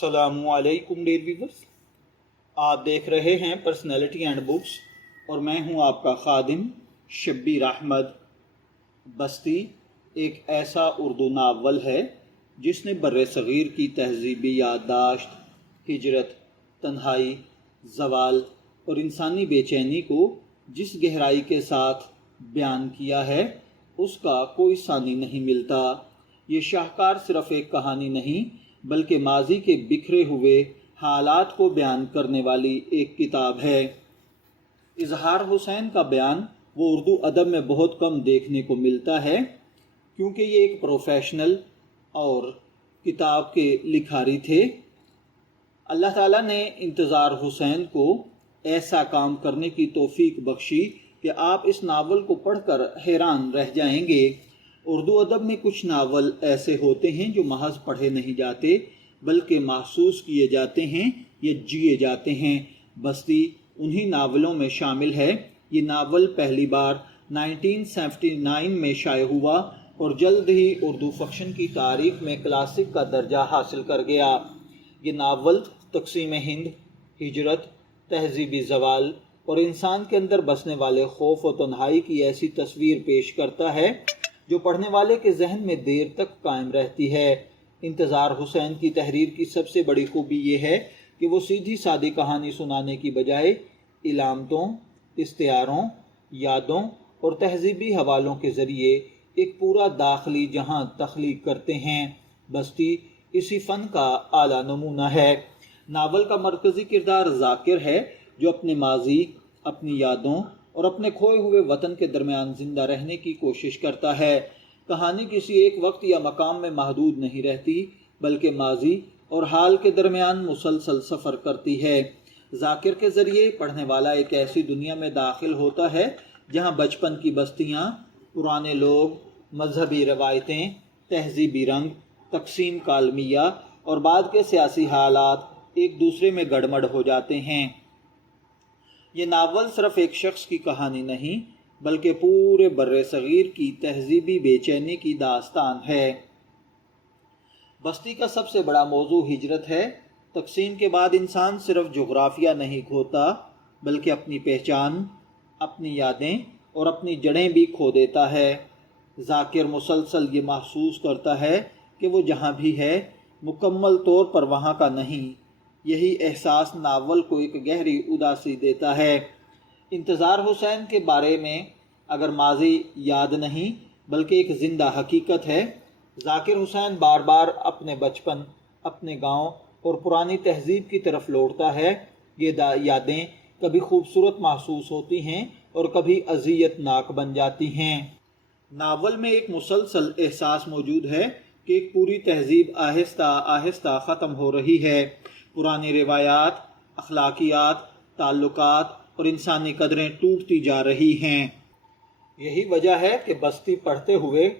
السلام علیکم dear viewers, آپ دیکھ رہے ہیں پرسنالٹی اینڈ بکس اور میں ہوں آپ کا خادم شبیر احمد۔ بستی ایک ایسا اردو ناول ہے جس نے بر صغیر کی تہذیبی یادداشت، ہجرت، تنہائی، زوال اور انسانی بے چینی کو جس گہرائی کے ساتھ بیان کیا ہے اس کا کوئی ثانی نہیں ملتا۔ یہ شاہکار صرف ایک کہانی نہیں بلکہ ماضی کے بکھرے ہوئے حالات کو بیان کرنے والی ایک کتاب ہے۔ اظہار حسین کا بیان وہ اردو ادب میں بہت کم دیکھنے کو ملتا ہے، کیونکہ یہ ایک پروفیشنل اور کتاب کے لکھاری تھے۔ اللہ تعالیٰ نے انتظار حسین کو ایسا کام کرنے کی توفیق بخشی کہ آپ اس ناول کو پڑھ کر حیران رہ جائیں گے۔ اردو ادب میں کچھ ناول ایسے ہوتے ہیں جو محض پڑھے نہیں جاتے بلکہ محسوس کیے جاتے ہیں یا جیے جاتے ہیں۔ بستی انہی ناولوں میں شامل ہے۔ یہ ناول پہلی بار 1979 میں شائع ہوا اور جلد ہی اردو فکشن کی تاریخ میں کلاسک کا درجہ حاصل کر گیا۔ یہ ناول تقسیم ہند، ہجرت، تہذیبی زوال اور انسان کے اندر بسنے والے خوف و تنہائی کی ایسی تصویر پیش کرتا ہے جو پڑھنے والے کے ذہن میں دیر تک قائم رہتی ہے۔ انتظار حسین کی تحریر کی سب سے بڑی خوبی یہ ہے کہ وہ سیدھی سادی کہانی سنانے کی بجائے علامتوں، استعاروں، یادوں اور تہذیبی حوالوں کے ذریعے ایک پورا داخلی جہاں تخلیق کرتے ہیں۔ بستی اسی فن کا اعلیٰ نمونہ ہے۔ ناول کا مرکزی کردار ذاکر ہے جو اپنے ماضی، اپنی یادوں اور اپنے کھوئے ہوئے وطن کے درمیان زندہ رہنے کی کوشش کرتا ہے۔ کہانی کسی ایک وقت یا مقام میں محدود نہیں رہتی بلکہ ماضی اور حال کے درمیان مسلسل سفر کرتی ہے۔ ذاکر کے ذریعے پڑھنے والا ایک ایسی دنیا میں داخل ہوتا ہے جہاں بچپن کی بستیاں، پرانے لوگ، مذہبی روایتیں، تہذیبی رنگ، تقسیم کالمیہ اور بعد کے سیاسی حالات ایک دوسرے میں گڑمڑ ہو جاتے ہیں۔ یہ ناول صرف ایک شخص کی کہانی نہیں بلکہ پورے بر صغیر کی تہذیبی بے چینی کی داستان ہے۔ بستی کا سب سے بڑا موضوع ہجرت ہے۔ تقسیم کے بعد انسان صرف جغرافیہ نہیں کھوتا بلکہ اپنی پہچان، اپنی یادیں اور اپنی جڑیں بھی کھو دیتا ہے۔ ذاکر مسلسل یہ محسوس کرتا ہے کہ وہ جہاں بھی ہے مکمل طور پر وہاں کا نہیں۔ یہی احساس ناول کو ایک گہری اداسی دیتا ہے۔ انتظار حسین کے بارے میں اگر ماضی یاد نہیں بلکہ ایک زندہ حقیقت ہے۔ ذاکر حسین بار بار اپنے بچپن، اپنے گاؤں اور پرانی تہذیب کی طرف لوٹتا ہے۔ یہ یادیں کبھی خوبصورت محسوس ہوتی ہیں اور کبھی اذیت ناک بن جاتی ہیں۔ ناول میں ایک مسلسل احساس موجود ہے کہ ایک پوری تہذیب آہستہ آہستہ ختم ہو رہی ہے۔ پرانی روایات، اخلاقیات، تعلقات اور انسانی قدریں ٹوٹتی جا رہی ہیں۔ یہی وجہ ہے کہ بستی پڑھتے ہوئے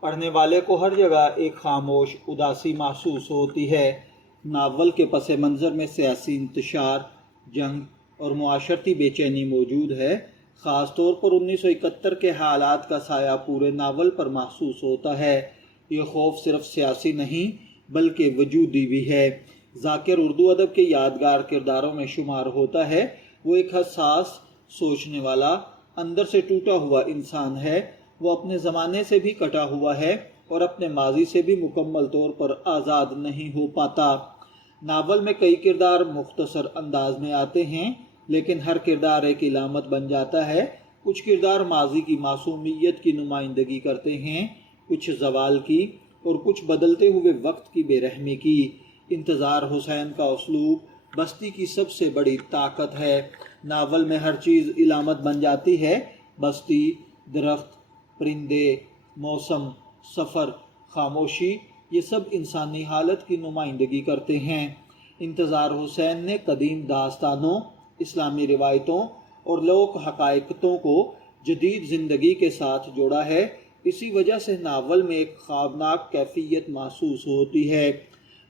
پڑھنے والے کو ہر جگہ ایک خاموش اداسی محسوس ہوتی ہے۔ ناول کے پس منظر میں سیاسی انتشار، جنگ اور معاشرتی بے چینی موجود ہے۔ خاص طور پر 1971 کے حالات کا سایہ پورے ناول پر محسوس ہوتا ہے۔ یہ خوف صرف سیاسی نہیں بلکہ وجودی بھی ہے۔ ذاکر اردو ادب کے یادگار کرداروں میں شمار ہوتا ہے۔ وہ ایک حساس، سوچنے والا، اندر سے ٹوٹا ہوا انسان ہے۔ وہ اپنے زمانے سے بھی کٹا ہوا ہے اور اپنے ماضی سے بھی مکمل طور پر آزاد نہیں ہو پاتا۔ ناول میں کئی کردار مختصر انداز میں آتے ہیں لیکن ہر کردار ایک علامت بن جاتا ہے۔ کچھ کردار ماضی کی معصومیت کی نمائندگی کرتے ہیں، کچھ زوال کی اور کچھ بدلتے ہوئے وقت کی بے رحمی کی۔ انتظار حسین کا اسلوب بستی کی سب سے بڑی طاقت ہے۔ ناول میں ہر چیز علامت بن جاتی ہے۔ بستی، درخت، پرندے، موسم، سفر، خاموشی، یہ سب انسانی حالت کی نمائندگی کرتے ہیں۔ انتظار حسین نے قدیم داستانوں، اسلامی روایتوں اور لوک حقائقوں کو جدید زندگی کے ساتھ جوڑا ہے۔ اسی وجہ سے ناول میں ایک خوابناک کیفیت محسوس ہوتی ہے۔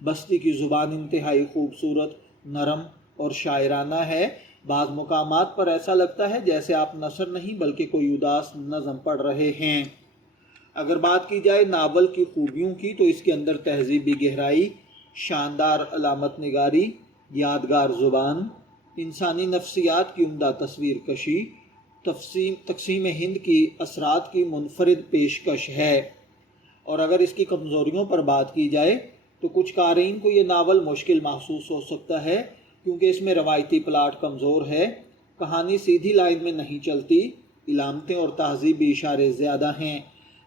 بستی کی زبان انتہائی خوبصورت، نرم اور شاعرانہ ہے۔ بعض مقامات پر ایسا لگتا ہے جیسے آپ نثر نہیں بلکہ کوئی اداس نظم پڑھ رہے ہیں۔ اگر بات کی جائے ناول کی خوبیوں کی تو اس کے اندر تہذیبی گہرائی، شاندار علامت نگاری، یادگار زبان، انسانی نفسیات کی عمدہ تصویر کشی، تقسیم ہند کی اثرات کی منفرد پیشکش ہے۔ اور اگر اس کی کمزوریوں پر بات کی جائے تو کچھ قارئین کو یہ ناول مشکل محسوس ہو سکتا ہے کیونکہ اس میں روایتی پلاٹ کمزور ہے، کہانی سیدھی لائن میں نہیں چلتی، علامتیں اور تہذیبی اشارے زیادہ ہیں،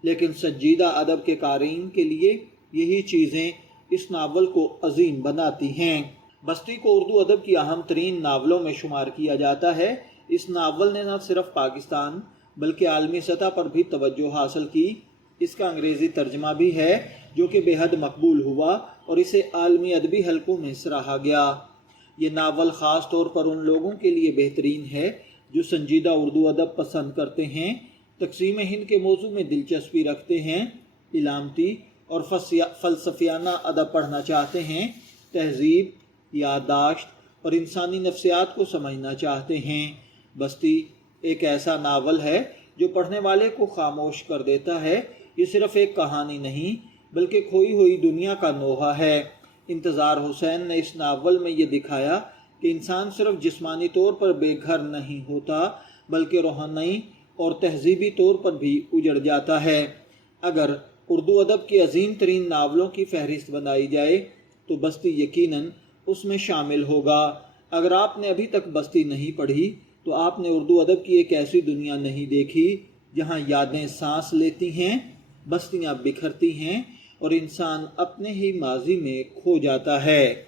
لیکن سنجیدہ ادب کے قارئین کے لیے یہی چیزیں اس ناول کو عظیم بناتی ہیں۔ بستی کو اردو ادب کی اہم ترین ناولوں میں شمار کیا جاتا ہے۔ اس ناول نے نہ صرف پاکستان بلکہ عالمی سطح پر بھی توجہ حاصل کی۔ اس کا انگریزی ترجمہ بھی ہے جو کہ بے حد مقبول ہوا اور اسے عالمی ادبی حلقوں میں سراہا گیا۔ یہ ناول خاص طور پر ان لوگوں کے لیے بہترین ہے جو سنجیدہ اردو ادب پسند کرتے ہیں، تقسیم ہند کے موضوع میں دلچسپی رکھتے ہیں، علامتی اور فلسفیانہ ادب پڑھنا چاہتے ہیں، تہذیب، یادداشت اور انسانی نفسیات کو سمجھنا چاہتے ہیں۔ بستی ایک ایسا ناول ہے جو پڑھنے والے کو خاموش کر دیتا ہے۔ یہ صرف ایک کہانی نہیں بلکہ کھوئی ہوئی دنیا کا نوحہ ہے۔ انتظار حسین نے اس ناول میں یہ دکھایا کہ انسان صرف جسمانی طور پر بے گھر نہیں ہوتا بلکہ روحانی اور تہذیبی طور پر بھی اجڑ جاتا ہے۔ اگر اردو ادب کی عظیم ترین ناولوں کی فہرست بنائی جائے تو بستی یقیناً اس میں شامل ہوگا۔ اگر آپ نے ابھی تک بستی نہیں پڑھی تو آپ نے اردو ادب کی ایک ایسی دنیا نہیں دیکھی جہاں یادیں سانس لیتی ہیں، بستیاں بکھرتی ہیں اور انسان اپنے ہی ماضی میں کھو جاتا ہے۔